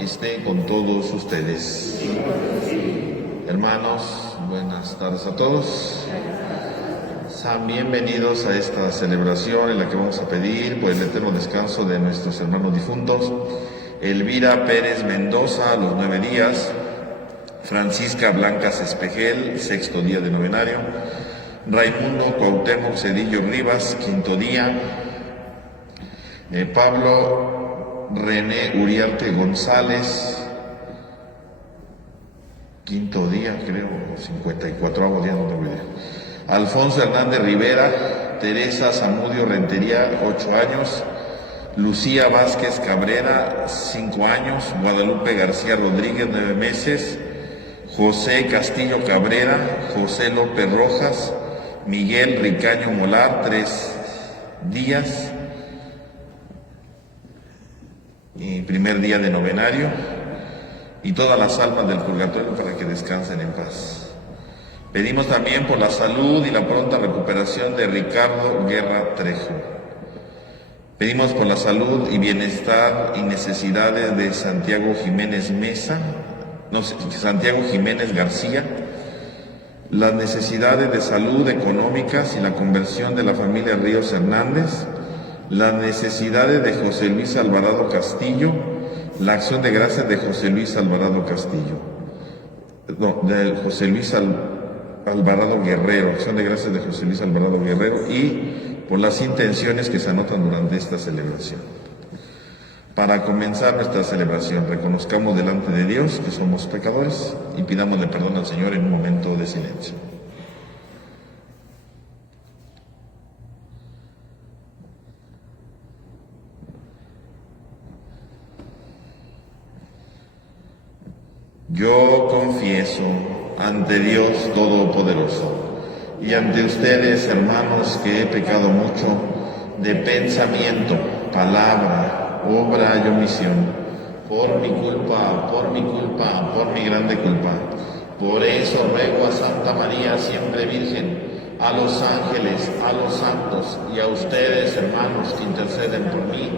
Esté con todos ustedes. Hermanos, buenas tardes a todos. Sean bienvenidos a esta celebración en la que vamos a pedir por el eterno descanso de nuestros hermanos difuntos: Elvira Pérez Mendoza, los 9 días; Francisca Blancas Espejel, 6º día de novenario; Raimundo Cuauhtémoc Cedillo Rivas, 5º día; Pablo René Uriarte González, 5º día, creo, 54º día, no tengo idea; Alfonso Hernández Rivera; Teresa Zamudio Rentería, 8 años; Lucía Vázquez Cabrera, 5 años; Guadalupe García Rodríguez, 9 meses; José Castillo Cabrera; José López Rojas; Miguel Ricaño Molar, 3 días y 1er día de novenario, y todas las almas del purgatorio para que descansen en paz. Pedimos también por la salud y la pronta recuperación de Ricardo Guerra Trejo. Pedimos por la salud y bienestar y necesidades de Santiago Jiménez García, las necesidades de salud económicas y la conversión de la familia Ríos Hernández, las necesidades de José Luis Alvarado Castillo, la acción de gracias de José Luis Alvarado Castillo, de José Luis Alvarado Guerrero, acción de gracias de José Luis Alvarado Guerrero, y por las intenciones que se anotan durante esta celebración. Para comenzar nuestra celebración, reconozcamos delante de Dios que somos pecadores y pidámosle perdón al Señor en un momento de silencio. Yo confieso ante Dios Todopoderoso y ante ustedes, hermanos, que he pecado mucho de pensamiento, palabra, obra y omisión, por mi culpa, por mi grande culpa. Por eso ruego a Santa María, siempre Virgen, a los ángeles, a los santos y a ustedes, hermanos, que interceden por mí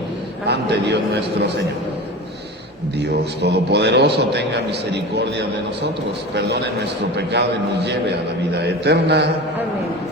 ante Dios nuestro Señor. Dios Todopoderoso tenga misericordia de nosotros, perdone nuestro pecado y nos lleve a la vida eterna. Amén.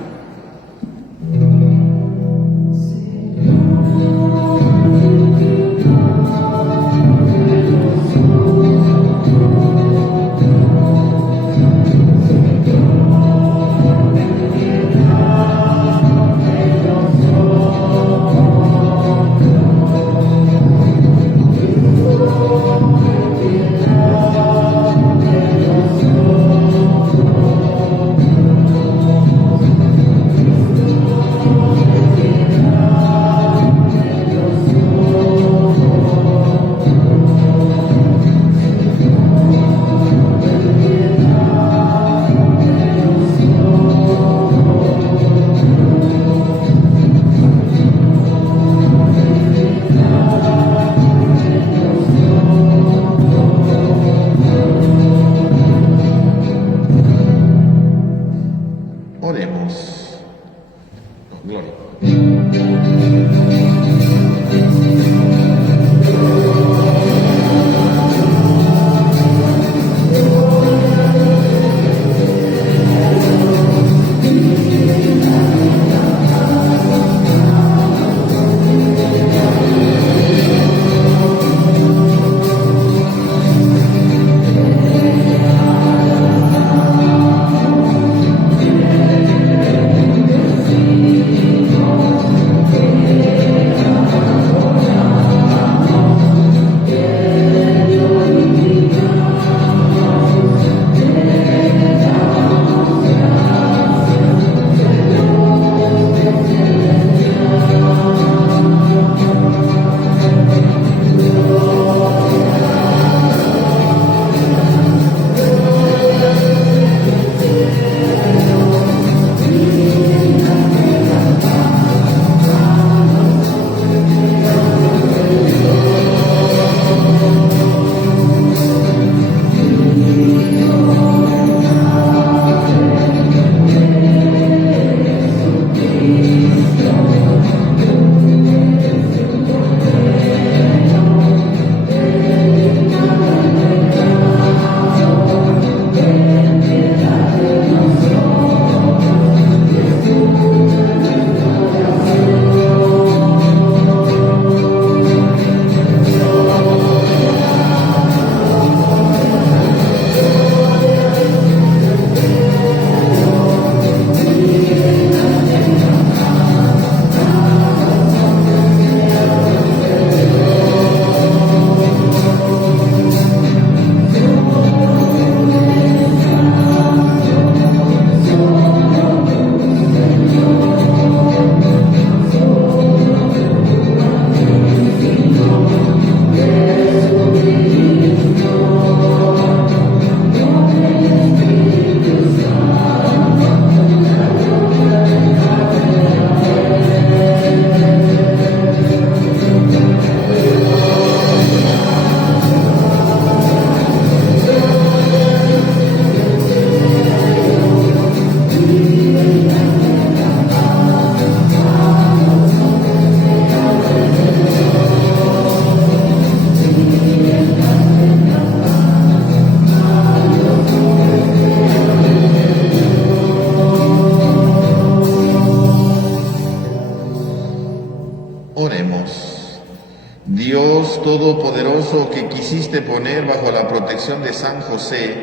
Dios Todopoderoso, que quisiste poner bajo la protección de San José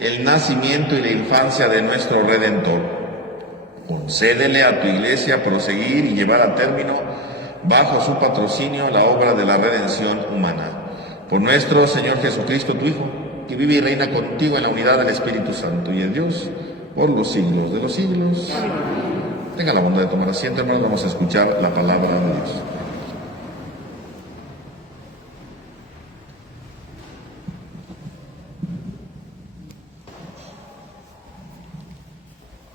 el nacimiento y la infancia de nuestro Redentor, concédele a tu Iglesia proseguir y llevar a término, bajo su patrocinio, la obra de la redención humana. Por nuestro Señor Jesucristo, tu Hijo, que vive y reina contigo en la unidad del Espíritu Santo y es Dios por los siglos de los siglos. Tenga la bondad de tomar asiento, hermanos, vamos a escuchar la palabra de Dios.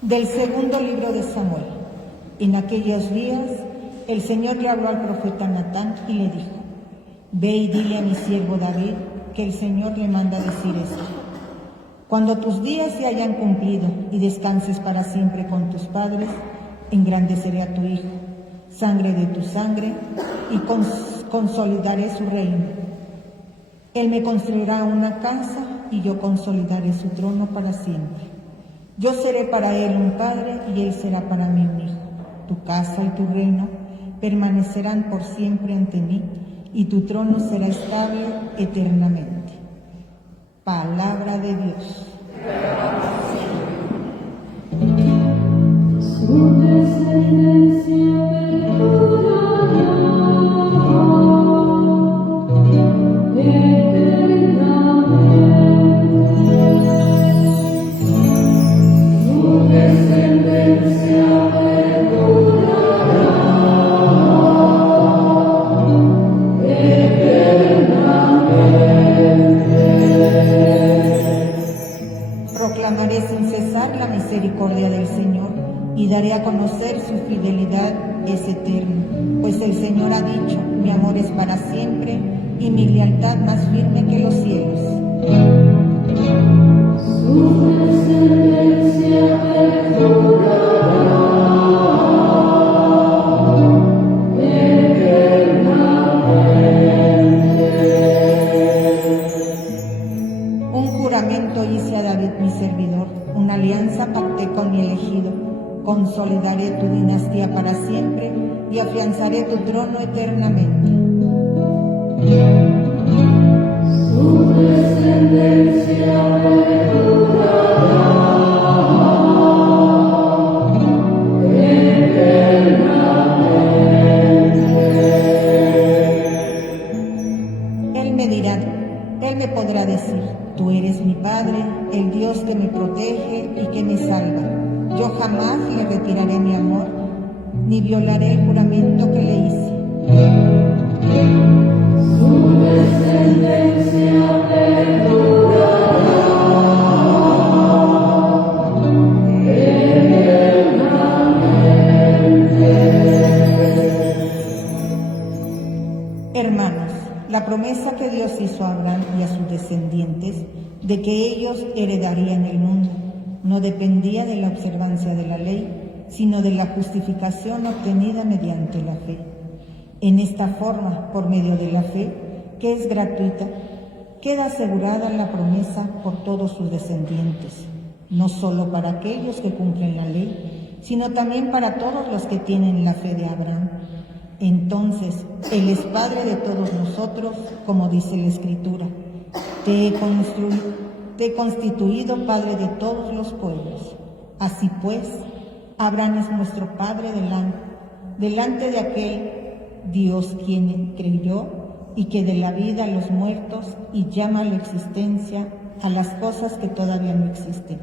Del segundo libro de Samuel. En aquellos días, el Señor le habló al profeta Natán y le dijo: Ve y dile a mi siervo David que el Señor le manda decir esto: Cuando tus días se hayan cumplido y descanses para siempre con tus padres, engrandeceré a tu hijo, sangre de tu sangre, y consolidaré su reino. Él me construirá una casa y yo consolidaré su trono para siempre. Yo seré para él un padre y él será para mí un hijo. Tu casa y tu reino permanecerán por siempre ante mí y tu trono será estable eternamente. Palabra de Dios. Su descendencia proclamaré sin cesar la misericordia del Señor y daré a conocer su fidelidad es eterna, pues el Señor ha dicho: mi amor es para siempre y mi lealtad más firme que los cielos. Su descendencia perdurará eternamente. Un juramento hice a David mi servidor, una alianza pacté con mi elegido. Consolidaré tu dinastía para siempre y afianzaré tu trono eternamente. Su descendencia perdurará eternamente. Él me podrá decir: tú eres mi Padre, el Dios que me protege y que me salva. Yo jamás le retiraré mi amor, ni violaré el juramento que le hice. Su descendencia perdurará eternamente. Hermanos, la promesa que Dios hizo a Abraham y a sus descendientes de que ellos heredarían el mundo no dependía de la observancia de la ley, sino de la justificación obtenida mediante la fe. En esta forma, por medio de la fe, que es gratuita, queda asegurada la promesa por todos sus descendientes, no solo para aquellos que cumplen la ley, sino también para todos los que tienen la fe de Abraham. Entonces, Él es Padre de todos nosotros, como dice la Escritura: te he constituido Padre de todos los pueblos. Así pues, Abraham es nuestro Padre delante de aquel Dios quien creyó y que de la vida a los muertos y llama a la existencia a las cosas que todavía no existen.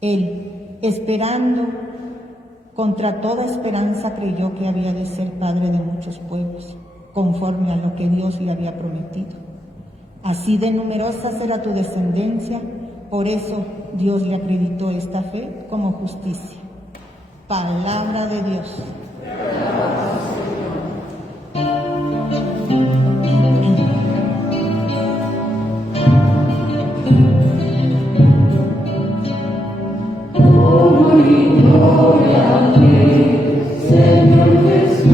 Él, esperando contra toda esperanza, creyó que había de ser Padre de muchos pueblos, conforme a lo que Dios le había prometido. Así de numerosa será tu descendencia, por eso Dios le acreditó esta fe como justicia. Palabra de Dios. Gloria a ti, Señor Jesús.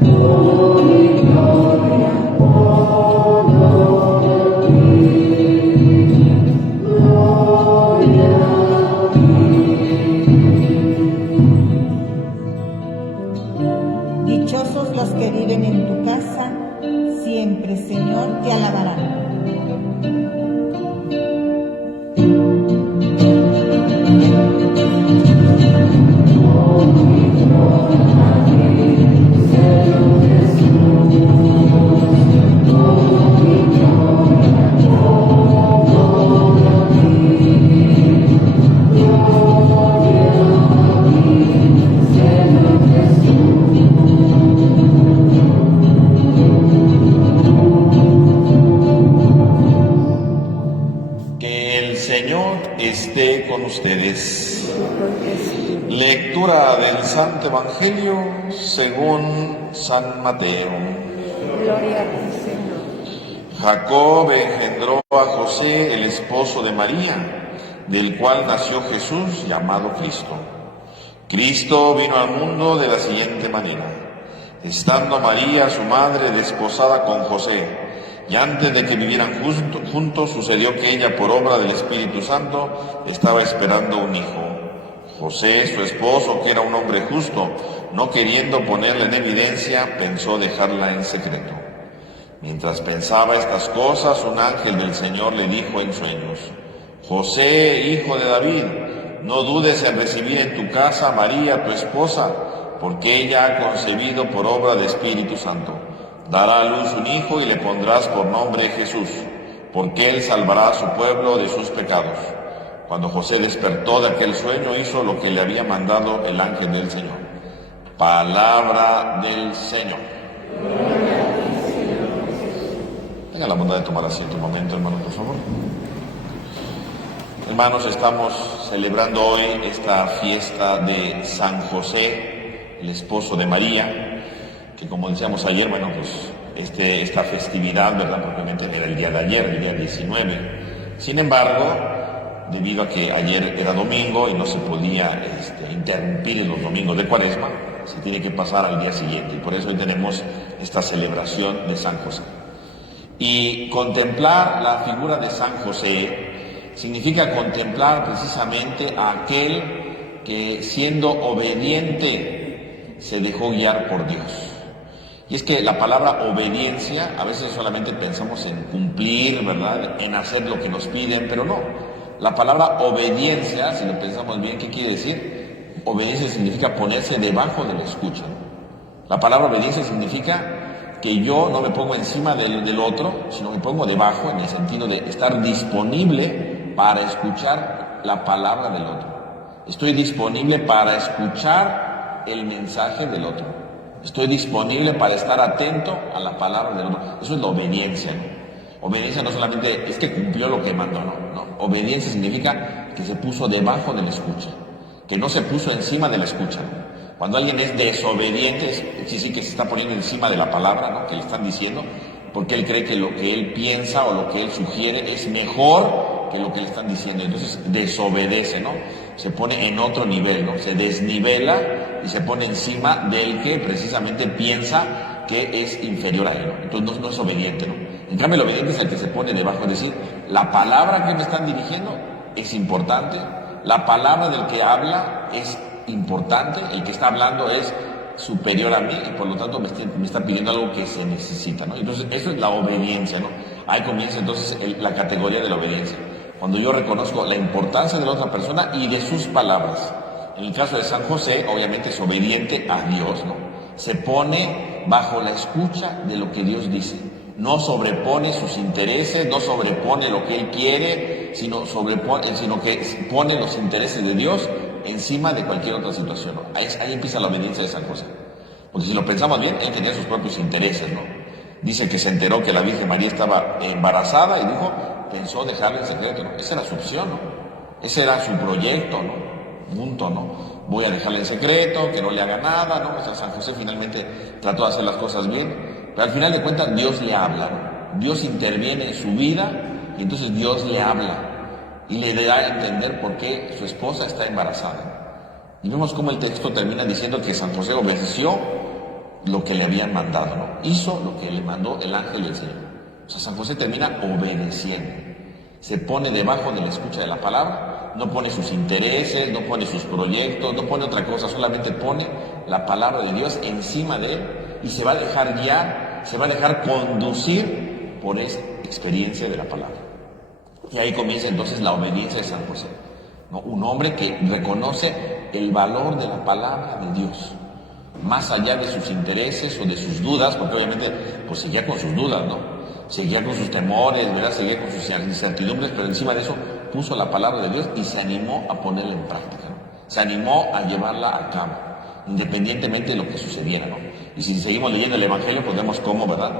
Gloria, honor a ti. Gloria a ti. en tu casa, siempre, Señor, te alabarán. Esté con ustedes. Lectura del Santo Evangelio según San Mateo. Gloria a ti, Señor. Jacob engendró a José, el esposo de María, del cual nació Jesús, llamado Cristo. Cristo vino al mundo de la siguiente manera. Estando María, su madre, desposada con José, y antes de que vivieran juntos, sucedió que ella, por obra del Espíritu Santo, estaba esperando un hijo. José, su esposo, que era un hombre justo, no queriendo ponerla en evidencia, pensó dejarla en secreto. Mientras pensaba estas cosas, un ángel del Señor le dijo en sueños: José, hijo de David, no dudes en recibir en tu casa a María, tu esposa, porque ella ha concebido por obra del Espíritu Santo. Dará a luz un hijo y le pondrás por nombre Jesús, porque él salvará a su pueblo de sus pecados. Cuando José despertó de aquel sueño, hizo lo que le había mandado el ángel del Señor. Palabra del Señor. Tenga la bondad de tomar asiento un momento, hermanos, por favor. Hermanos, estamos celebrando hoy esta fiesta de San José, el esposo de María, que como decíamos ayer, bueno, pues esta festividad, ¿verdad?, propiamente era el día de ayer, el día 19. Sin embargo, debido a que ayer era domingo y no se podía interrumpir los domingos de Cuaresma, se tiene que pasar al día siguiente, y por eso hoy tenemos esta celebración de San José. Y contemplar la figura de San José significa contemplar precisamente a aquel que, siendo obediente, se dejó guiar por Dios. Y es que la palabra obediencia, a veces solamente pensamos en cumplir, ¿verdad?, en hacer lo que nos piden, pero no. La palabra obediencia, si lo pensamos bien, ¿qué quiere decir? Obediencia significa ponerse debajo de la escucha. La palabra obediencia significa que yo no me pongo encima del otro, sino me pongo debajo, en el sentido de estar disponible para escuchar la palabra del otro. Estoy disponible para escuchar el mensaje del otro. Estoy disponible para estar atento a la palabra del otro. Eso es la obediencia, ¿no? Obediencia no solamente es que cumplió lo que mandó, no. Obediencia significa que se puso debajo de la escucha, que no se puso encima de la escucha. Cuando alguien es desobediente, sí que se está poniendo encima de la palabra, ¿no?, que le están diciendo, porque él cree que lo que él piensa o lo que él sugiere es mejor que lo que le están diciendo. Entonces desobedece, ¿no? Se pone en otro nivel, ¿no? Se desnivela y se pone encima del que precisamente piensa que es inferior a él, ¿no? Entonces no es obediente, ¿no? En cambio, el obediente es el que se pone debajo, es decir, la palabra que me están dirigiendo es importante, la palabra del que habla es importante, el que está hablando es superior a mí y por lo tanto me está pidiendo algo que se necesita, ¿no? Entonces eso es la obediencia, ¿no? Ahí comienza entonces la categoría de la obediencia, cuando yo reconozco la importancia de la otra persona y de sus palabras. En el caso de San José, obviamente es obediente a Dios, ¿no? Se pone bajo la escucha de lo que Dios dice, no sobrepone sus intereses, no sobrepone lo que él quiere, sino que pone los intereses de Dios encima de cualquier otra situación, ¿no? Ahí empieza la obediencia de San José. Porque si lo pensamos bien, él tenía sus propios intereses, ¿no? Dice que se enteró que la Virgen María estaba embarazada y pensó dejarla en secreto, ¿no? Esa era su opción, ¿no? Ese era su proyecto, ¿no? Punto, ¿no? Voy a dejarla en secreto, que no le haga nada, ¿no? O sea, San José finalmente trató de hacer las cosas bien, pero al final de cuentas Dios le habla, ¿no? Dios interviene en su vida y entonces Dios le habla y le da a entender por qué su esposa está embarazada. Y vemos cómo el texto termina diciendo que San José obedeció lo que le habían mandado, ¿no? Hizo lo que le mandó el ángel del Señor. O sea, San José termina obedeciendo. Se pone debajo de la escucha de la palabra, no pone sus intereses, no pone sus proyectos, no pone otra cosa, solamente pone la palabra de Dios encima de él y se va a dejar guiar, se va a dejar conducir por esa experiencia de la palabra. Y ahí comienza entonces la obediencia de San José, ¿no? Un hombre que reconoce el valor de la palabra de Dios, más allá de sus intereses o de sus dudas, porque obviamente pues seguía con sus dudas, ¿no? Seguía con sus temores, ¿verdad? Seguía con sus incertidumbres, pero encima de eso puso la palabra de Dios y se animó a ponerla en práctica, ¿no? Se animó a llevarla a cabo, independientemente de lo que sucediera, ¿no? Y si seguimos leyendo el Evangelio, pues vemos cómo, ¿verdad?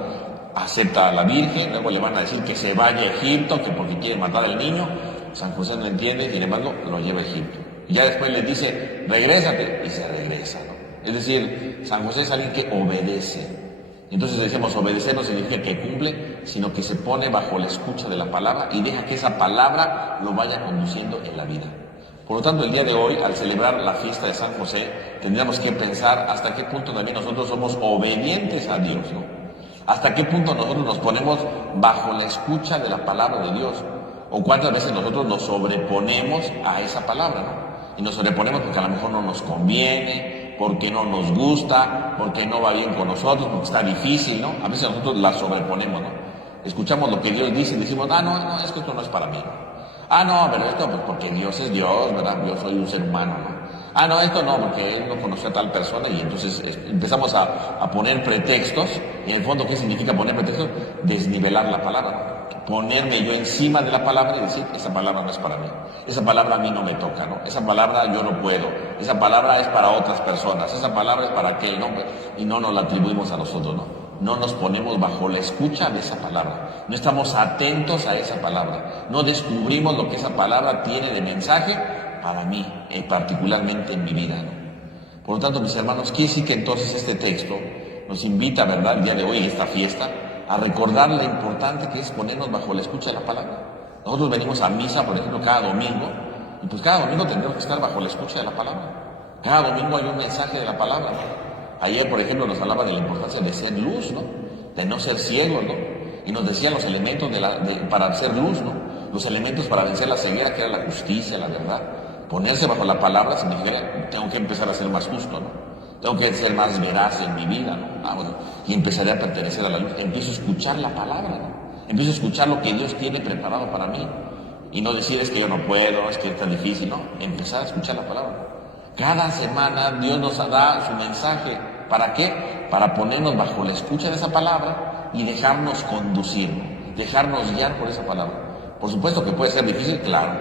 Acepta a la Virgen, luego le van a decir que se vaya a Egipto, que porque quiere matar al niño. San José no entiende, sin embargo, lo lleva a Egipto. Y ya después le dice, regrésate, y se regresa, ¿no? Es decir, San José es alguien que obedece. Entonces decimos, obedecer no significa que cumple, sino que se pone bajo la escucha de la palabra y deja que esa palabra lo vaya conduciendo en la vida. Por lo tanto, el día de hoy, al celebrar la fiesta de San José, tendríamos que pensar hasta qué punto también nosotros somos obedientes a Dios, ¿no? Hasta qué punto nosotros nos ponemos bajo la escucha de la palabra de Dios, o cuántas veces nosotros nos sobreponemos a esa palabra, ¿no? Y nos sobreponemos porque a lo mejor no nos conviene, porque no nos gusta, porque no va bien con nosotros, porque está difícil, ¿no? A veces nosotros la sobreponemos, ¿no? Escuchamos lo que Dios dice y decimos, no, es que esto no es para mí, ¿no? No, pero esto pues porque Dios es Dios, ¿verdad? Yo soy un ser humano, ¿no? No, esto no, porque Él no conoció a tal persona y entonces empezamos a poner pretextos. Y en el fondo, ¿qué significa poner pretextos? Desnivelar la palabra, ¿no? Ponerme yo encima de la palabra y decir, esa palabra no es para mí, esa palabra a mí no me toca, ¿no? Esa palabra yo no puedo, esa palabra es para otras personas, esa palabra es para aquel, ¿no? Y no nos la atribuimos a nosotros, ¿no? No nos ponemos bajo la escucha de esa palabra, no estamos atentos a esa palabra, no descubrimos lo que esa palabra tiene de mensaje para mí, particularmente en mi vida, ¿no? Por lo tanto, mis hermanos, quiere decir que entonces este texto nos invita, ¿verdad?, el día de hoy, en esta fiesta, a recordar lo importante que es ponernos bajo la escucha de la palabra. Nosotros venimos a misa, por ejemplo, cada domingo, y pues cada domingo tendremos que estar bajo la escucha de la palabra. Cada domingo hay un mensaje de la palabra, ¿no? Ayer, por ejemplo, nos hablaba de la importancia de ser luz, ¿no? De no ser ciegos, ¿no? Y nos decía los elementos para ser luz, ¿no? Los elementos para vencer la ceguera, que era la justicia, la verdad. Ponerse bajo la palabra significa, tengo que empezar a ser más justo, ¿no? Tengo que ser más veraz en mi vida, ¿no? Bueno, y empezaré a pertenecer a la luz. Empiezo a escuchar la palabra, ¿no? Empiezo a escuchar lo que Dios tiene preparado para mí. Y no decir, es que yo no puedo, es que es tan difícil, ¿no? Empezar a escuchar la palabra. Cada semana Dios nos da su mensaje. ¿Para qué? Para ponernos bajo la escucha de esa palabra y dejarnos conducir, dejarnos guiar por esa palabra. Por supuesto que puede ser difícil, claro.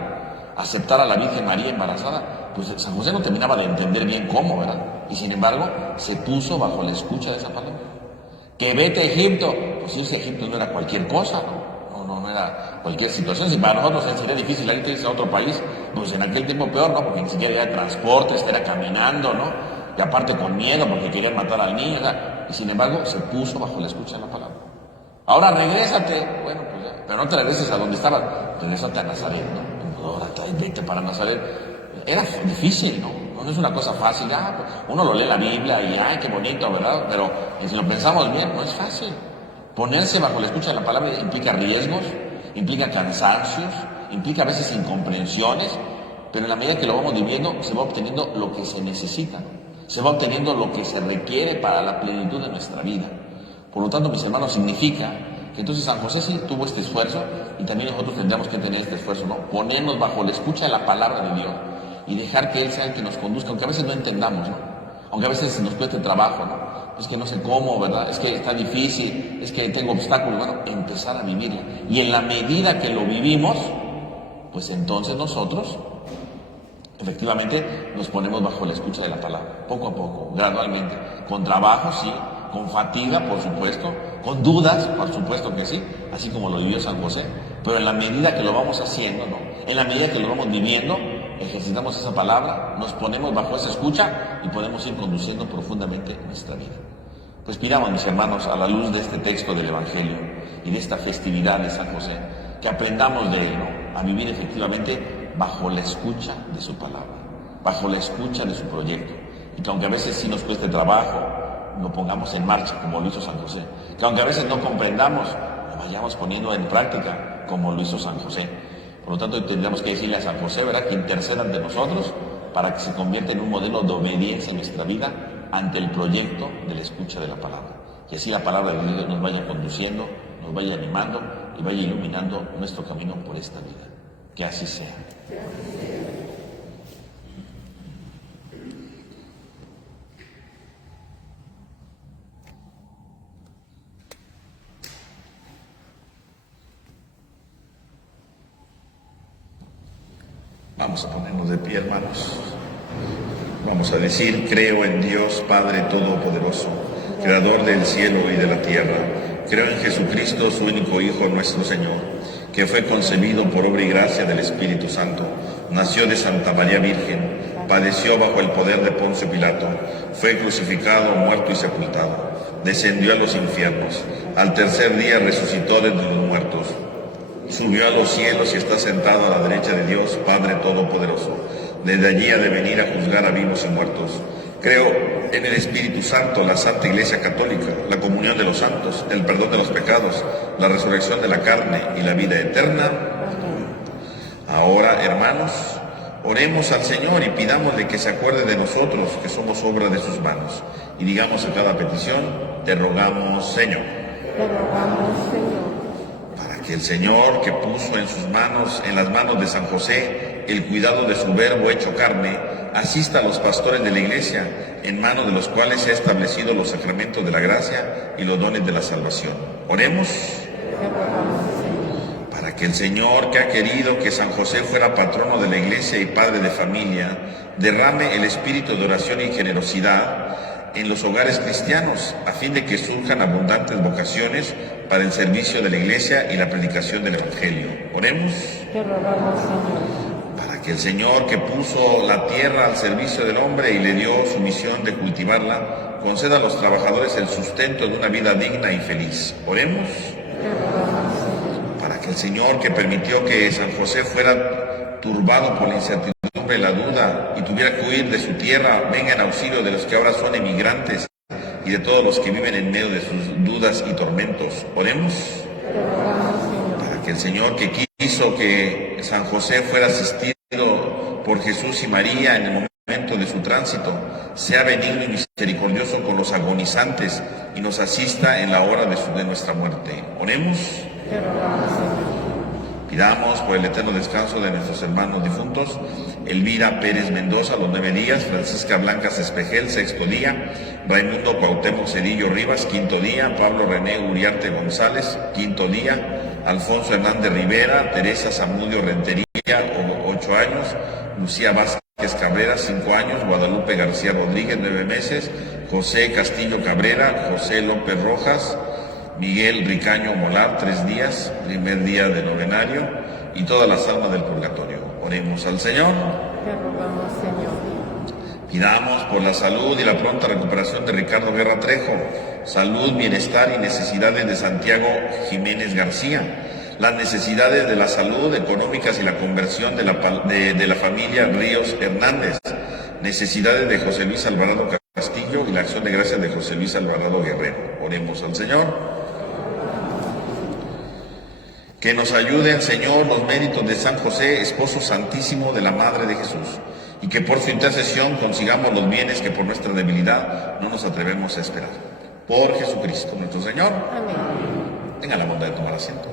Aceptar a la Virgen María embarazada, pues San José no terminaba de entender bien cómo, ¿verdad? Y sin embargo, se puso bajo la escucha de esa palabra. Que vete a Egipto, pues irse a Egipto no era cualquier cosa, ¿no? No era cualquier situación. Si para nosotros sería difícil irse a otro país, pues en aquel tiempo peor, ¿no? Porque ni siquiera había transporte, era caminando, ¿no? Y aparte con miedo porque querían matar al niño, ¿verdad? Y sin embargo se puso bajo la escucha de la palabra. Ahora regrésate, bueno, pues ya, pero no te regreses a donde estabas, regrésate a Nazaret, ¿no? Ahora vete para Nazaret. Era difícil, ¿no? No es una cosa fácil, pues uno lo lee en la Biblia y ¡ay, qué bonito!, ¿verdad? Pero si lo pensamos bien, no es fácil. Ponerse bajo la escucha de la palabra implica riesgos, implica cansancios, implica a veces incomprensiones, pero en la medida que lo vamos viviendo se va obteniendo lo que se necesita, ¿no? Se va obteniendo lo que se requiere para la plenitud de nuestra vida. Por lo tanto, mis hermanos, significa que entonces San José sí tuvo este esfuerzo y también nosotros tendríamos que tener este esfuerzo, ¿no? Ponernos bajo la escucha de la palabra de Dios y dejar que Él sea el que nos conduzca, aunque a veces no entendamos, ¿no? Aunque a veces nos cueste trabajo, ¿no? Es que no sé cómo, ¿verdad? Es que está difícil, es que tengo obstáculos, bueno, empezar a vivirla. Y en la medida que lo vivimos, pues entonces nosotros efectivamente nos ponemos bajo la escucha de la palabra, poco a poco, gradualmente, con trabajo, sí, con fatiga, por supuesto, con dudas, por supuesto que sí, así como lo vivió San José, pero en la medida que lo vamos haciendo, ¿no? En la medida que lo vamos viviendo, ejercitamos esa palabra, nos ponemos bajo esa escucha y podemos ir conduciendo profundamente nuestra vida. Pues pidamos, mis hermanos, a la luz de este texto del Evangelio y de esta festividad de San José, que aprendamos de él, ¿no? A vivir efectivamente bajo la escucha de su palabra, bajo la escucha de su proyecto, y que aunque a veces sí nos cueste trabajo, lo pongamos en marcha como lo hizo San José, que aunque a veces no comprendamos, lo vayamos poniendo en práctica como lo hizo San José. Por lo tanto, tendríamos que decirle a San José, ¿verdad?, que interceda ante nosotros para que se convierta en un modelo de obediencia en nuestra vida ante el proyecto de la escucha de la palabra. Y así la palabra de Dios nos vaya conduciendo, nos vaya animando y vaya iluminando nuestro camino por esta vida. Que así sea. Vamos a ponernos de pie, hermanos. Vamos a decir: creo en Dios Padre Todopoderoso, Creador del cielo y de la tierra. Creo en Jesucristo, su único Hijo, nuestro Señor, que fue concebido por obra y gracia del Espíritu Santo. Nació de Santa María Virgen, padeció bajo el poder de Poncio Pilato, fue crucificado, muerto y sepultado. Descendió a los infiernos. Al tercer día resucitó de los muertos. Subió a los cielos y está sentado a la derecha de Dios, Padre Todopoderoso. Desde allí ha de venir a juzgar a vivos y muertos. Creo en el Espíritu Santo, la Santa Iglesia Católica, la comunión de los santos, el perdón de los pecados, la resurrección de la carne y la vida eterna. Ahora, hermanos, oremos al Señor y pidámosle que se acuerde de nosotros, que somos obra de sus manos. Y digamos a cada petición: te rogamos, Señor. Te rogamos, Señor. Para que el Señor, que puso en sus manos, en las manos de San José, el cuidado de su verbo hecho carne, asista a los pastores de la Iglesia, en manos de los cuales se ha establecido los sacramentos de la gracia y los dones de la salvación. Oremos. Para que el Señor, que ha querido que San José fuera patrono de la Iglesia y padre de familia, derrame el espíritu de oración y generosidad en los hogares cristianos, a fin de que surjan abundantes vocaciones para el servicio de la Iglesia y la predicación del Evangelio. Oremos. Te rogamos, Señor. Para que el Señor, que puso la tierra al servicio del hombre y le dio su misión de cultivarla, conceda a los trabajadores el sustento de una vida digna y feliz. Oremos. Te rogamos, Señor. Para que el Señor, que permitió que San José fuera turbado por la incertidumbre y la duda y tuviera que huir de su tierra, venga en auxilio de los que ahora son emigrantes y de todos los que viven en medio de sus dudas y tormentos. Oremos. Te rogamos, Señor. Para que el Señor, que quiso que San José fuera asistido por Jesús y María en el momento de su tránsito, sea benigno y misericordioso con los agonizantes y nos asista en la hora de nuestra muerte. Oremos. Te rogamos, Señor. Pidamos por el eterno descanso de nuestros hermanos difuntos: Elvira Pérez Mendoza, los 9 días; Francisca Blancas Espejel, 6º día; Raimundo Cuauhtémoc Cedillo Rivas, 5º día; Pablo René Uriarte González, 5º día; Alfonso Hernández Rivera; Teresa Zamudio Rentería, 8 años; Lucía Vázquez Cabrera, 5 años; Guadalupe García Rodríguez, 9 meses; José Castillo Cabrera; José López Rojas; Miguel Ricaño Molar, 3 días, primer día de novenario, y todas las almas del purgatorio. Oremos al Señor. Te rogamos, Señor. Pidamos por la salud y la pronta recuperación de Ricardo Guerra Trejo, salud, bienestar y necesidades de Santiago Jiménez García, las necesidades de la salud, económicas y la conversión de la familia Ríos Hernández, necesidades de José Luis Alvarado Castillo y la acción de gracias de José Luis Alvarado Guerrero. Oremos al Señor. Que nos ayuden, Señor, los méritos de San José, esposo santísimo de la Madre de Jesús, y que por su intercesión consigamos los bienes que por nuestra debilidad no nos atrevemos a esperar. Por Jesucristo nuestro Señor. Amén. Tengan la bondad de tomar asiento.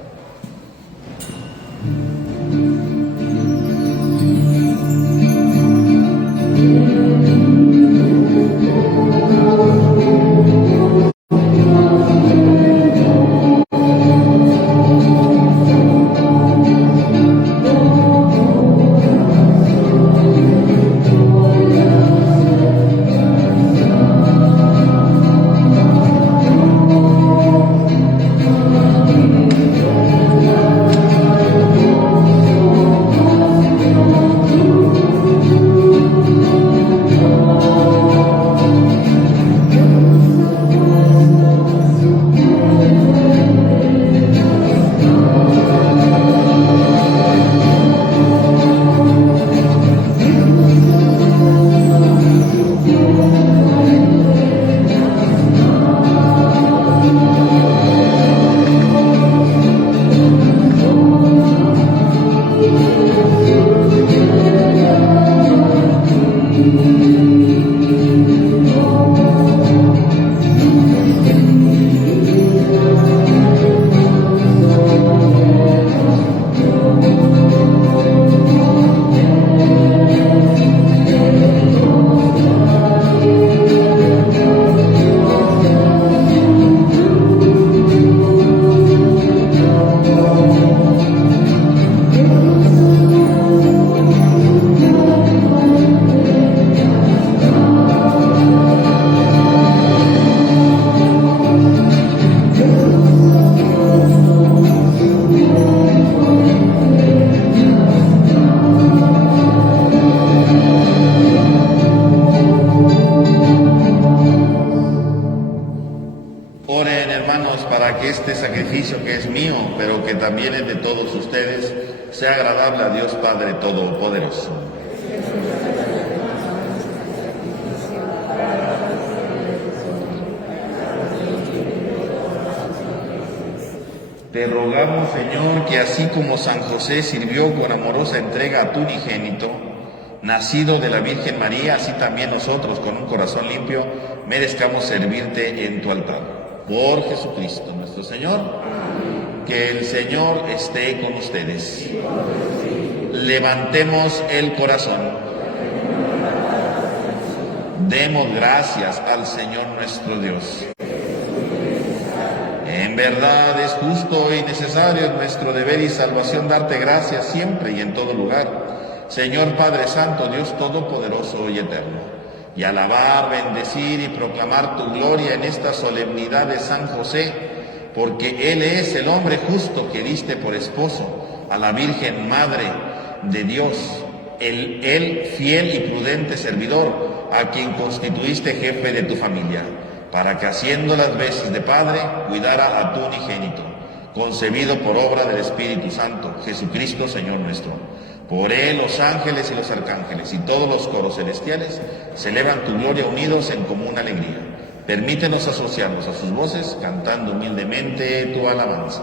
manos para que este sacrificio que es mío, pero que también es de todos ustedes, sea agradable a Dios Padre Todopoderoso. Te rogamos, Señor, que así como San José sirvió con amorosa entrega a tu unigénito, nacido de la Virgen María, así también nosotros, con un corazón limpio, merezcamos servirte en tu altar. Por Jesucristo nuestro Señor, que el Señor esté con ustedes. Levantemos el corazón. Demos gracias al Señor nuestro Dios. En verdad es justo y necesario, es nuestro deber y salvación darte gracias siempre y en todo lugar, Señor Padre Santo, Dios Todopoderoso y Eterno, y alabar, bendecir y proclamar tu gloria en esta solemnidad de San José, porque Él es el hombre justo que diste por esposo a la Virgen Madre de Dios, el fiel y prudente servidor, a quien constituiste jefe de tu familia, para que haciendo las veces de Padre, cuidara a tu unigénito, concebido por obra del Espíritu Santo, Jesucristo Señor nuestro. Por Él los ángeles y los arcángeles y todos los coros celestiales celebran tu gloria unidos en común alegría. Permítenos asociarnos a sus voces, cantando humildemente tu alabanza.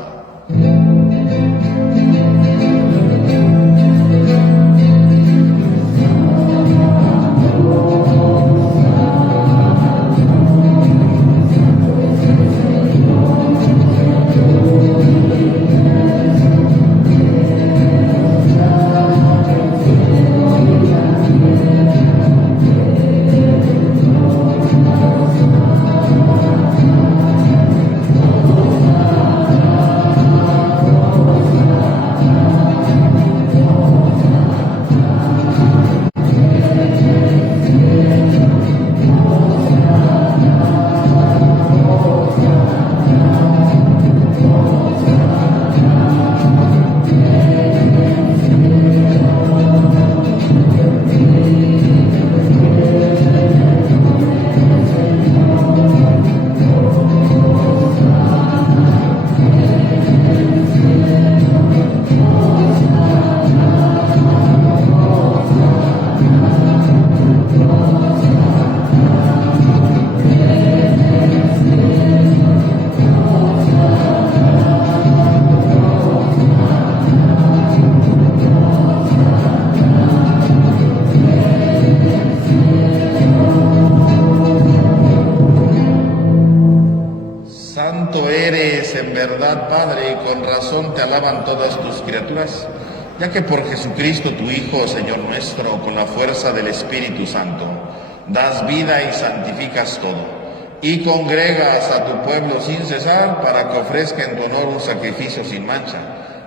Padre, y con razón te alaban todas tus criaturas, ya que por Jesucristo tu Hijo, Señor nuestro, con la fuerza del Espíritu Santo, das vida y santificas todo, y congregas a tu pueblo sin cesar para que ofrezca en tu honor un sacrificio sin mancha,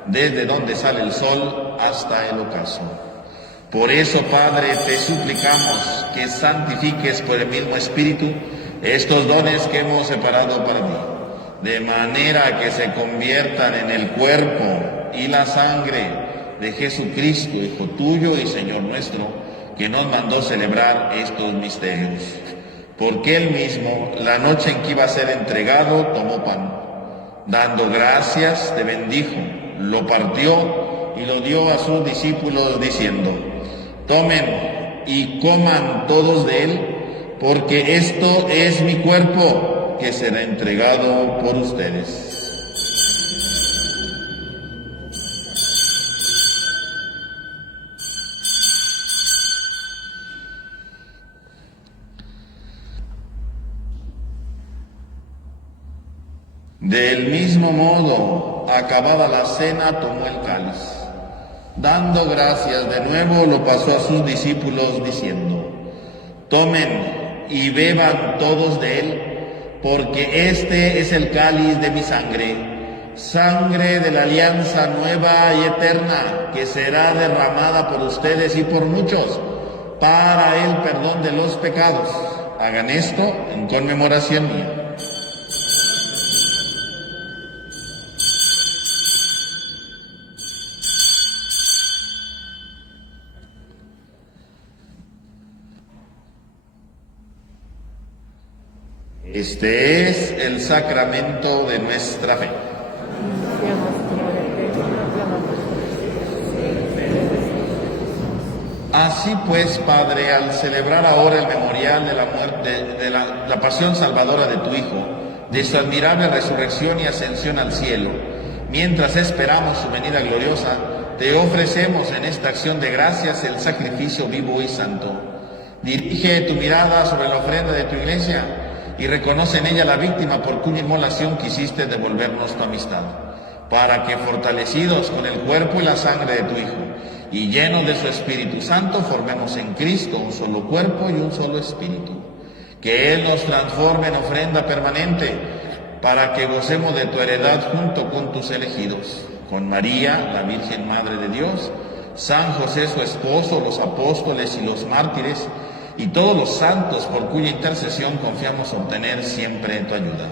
desde donde sale el sol hasta el ocaso. Por eso, Padre, te suplicamos que santifiques por el mismo Espíritu estos dones que hemos separado para ti, de manera que se conviertan en el cuerpo y la sangre de Jesucristo, Hijo tuyo y Señor nuestro, que nos mandó celebrar estos misterios. Porque Él mismo, la noche en que iba a ser entregado, tomó pan. Dando gracias, te bendijo, lo partió y lo dio a sus discípulos, diciendo: tomen y coman todos de él, porque esto es mi cuerpo, que será entregado por ustedes. Del mismo modo, acabada la cena, tomó el cáliz. Dando gracias de nuevo, lo pasó a sus discípulos, diciendo: tomen y beban todos de él, porque este es el cáliz de mi sangre, sangre de la alianza nueva y eterna, que será derramada por ustedes y por muchos, para el perdón de los pecados. Hagan esto en conmemoración mía. Este es el sacramento de nuestra fe. Anunciamos tu muerte y proclamamos tu resurrección. Así pues, Padre, al celebrar ahora el memorial de la muerte, de la pasión salvadora de tu Hijo, de su admirable resurrección y ascensión al cielo, mientras esperamos su venida gloriosa, te ofrecemos en esta acción de gracias el sacrificio vivo y santo. Dirige tu mirada sobre la ofrenda de tu iglesia y reconoce en ella la víctima por cuya inmolación quisiste devolvernos tu amistad, para que, fortalecidos con el cuerpo y la sangre de tu Hijo y llenos de su Espíritu Santo, formemos en Cristo un solo cuerpo y un solo espíritu. Que Él nos transforme en ofrenda permanente, para que gocemos de tu heredad junto con tus elegidos, con María, la Virgen Madre de Dios, San José su esposo, los apóstoles y los mártires, y todos los santos por cuya intercesión confiamos obtener siempre tu ayuda.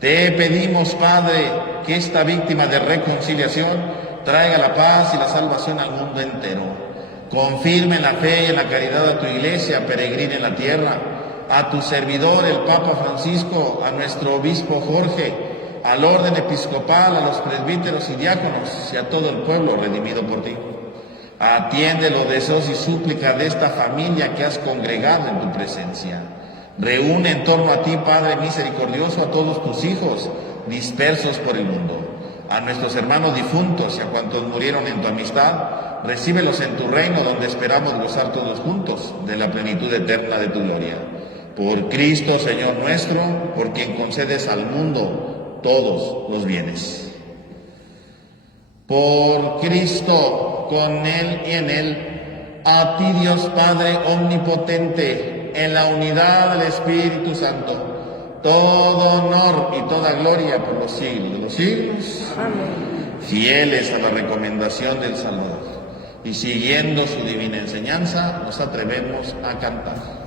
Te pedimos, Padre, que esta víctima de reconciliación traiga la paz y la salvación al mundo entero. Confirme en la fe y en la caridad a tu iglesia peregrina en la tierra, a tu servidor el Papa Francisco, a nuestro obispo Jorge, al orden episcopal, a los presbíteros y diáconos y a todo el pueblo redimido por ti. Atiende los deseos y súplicas de esta familia que has congregado en tu presencia. Reúne en torno a ti, Padre misericordioso, a todos tus hijos dispersos por el mundo. A nuestros hermanos difuntos y a cuantos murieron en tu amistad, recíbelos en tu reino, donde esperamos gozar todos juntos de la plenitud eterna de tu gloria. Por Cristo, Señor nuestro, por quien concedes al mundo todos los bienes. Por Cristo, con Él y en Él, a ti Dios Padre omnipotente, en la unidad del Espíritu Santo, todo honor y toda gloria por los siglos de los siglos. Amén. Fieles a la recomendación del Salvador y siguiendo su divina enseñanza, nos atrevemos a cantar.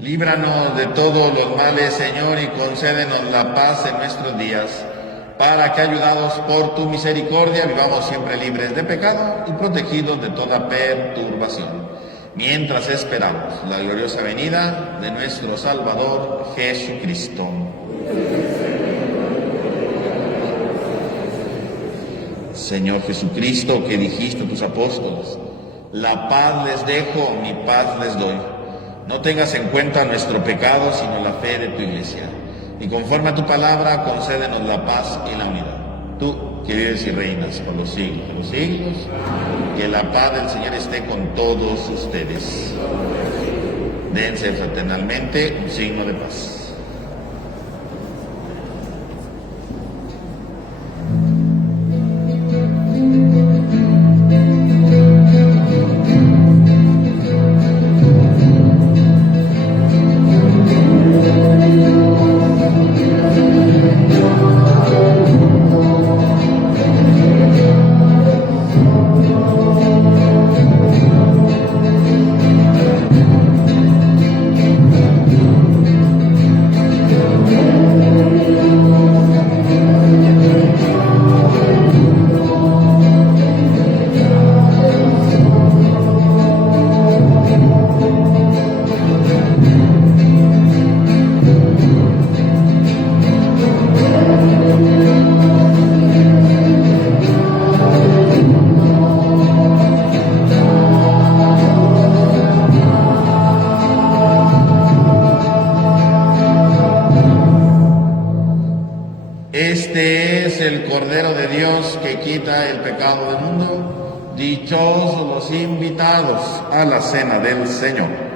Líbranos de todos los males, Señor, y concédenos la paz en nuestros días, para que, ayudados por tu misericordia, vivamos siempre libres de pecado y protegidos de toda perturbación, mientras esperamos la gloriosa venida de nuestro Salvador Jesucristo. Señor Jesucristo, que dijiste a tus apóstoles: la paz les dejo, mi paz les doy. No tengas en cuenta nuestro pecado, sino la fe de tu iglesia. Y conforme a tu palabra, concédenos la paz y la unidad. Tú, que vives y reinas por los siglos de los siglos, que la paz del Señor esté con todos ustedes. Dense fraternalmente un signo de paz. el Cordero de Dios que quita el pecado del mundo. Dichosos los invitados a la cena del Señor.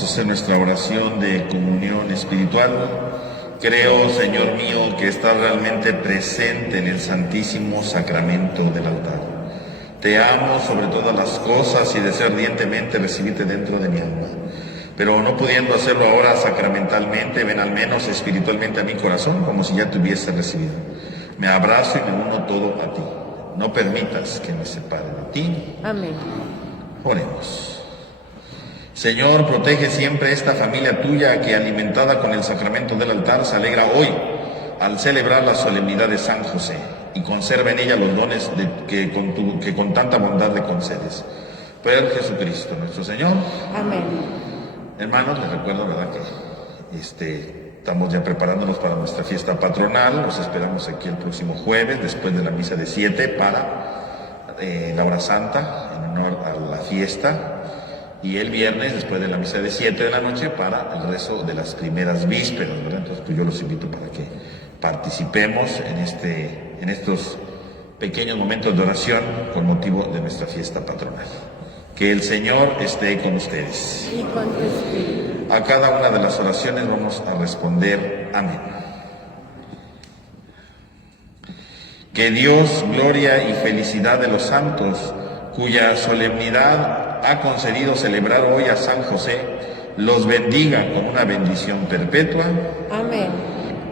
Vamos a hacer nuestra oración de comunión espiritual. Creo, Señor mío, que estás realmente presente en el Santísimo Sacramento del altar. Te amo sobre todas las cosas y deseo ardientemente recibirte dentro de mi alma. Pero no pudiendo hacerlo ahora sacramentalmente, ven al menos espiritualmente a mi corazón como si ya te hubiese recibido. Me abrazo y me uno todo a ti. No permitas que me separe de ti. Amén. Oremos. Señor, protege siempre esta familia tuya que, alimentada con el sacramento del altar, se alegra hoy al celebrar la solemnidad de San José, y conserva en ella los dones que con tanta bondad le concedes. Por Jesucristo nuestro Señor. Amén. Hermanos, les recuerdo, ¿verdad?, que estamos ya preparándonos para nuestra fiesta patronal. Los esperamos aquí el próximo jueves, después de la misa de 7, para la hora santa, en honor a la fiesta. Y el viernes, después de la misa de 7 de la noche, para el rezo de las primeras vísperas, ¿verdad? Entonces, pues yo los invito para que participemos en estos pequeños momentos de oración con motivo de nuestra fiesta patronal. Que el Señor esté con ustedes. Y con tu espíritu. A cada una de las oraciones vamos a responder amén. Que Dios, gloria y felicidad de los santos, cuya solemnidad ha concedido celebrar hoy a San José, los bendiga con una bendición perpetua. Amén.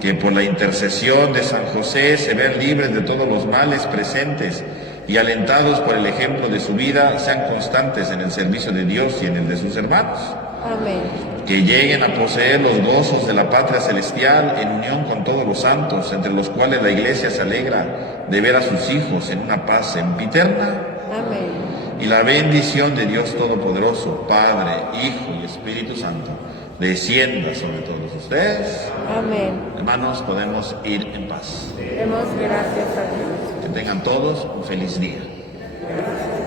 Que por la intercesión de San José se vean libres de todos los males presentes y, alentados por el ejemplo de su vida, sean constantes en el servicio de Dios y en el de sus hermanos. Amén. Que lleguen a poseer los gozos de la patria celestial en unión con todos los santos, entre los cuales la Iglesia se alegra de ver a sus hijos en una paz sempiterna. Amén. Y la bendición de Dios Todopoderoso, Padre, Hijo y Espíritu Santo, descienda sobre todos ustedes. Amén. Hermanos, podemos ir en paz. Demos gracias a Dios. Que tengan todos un feliz día. Gracias.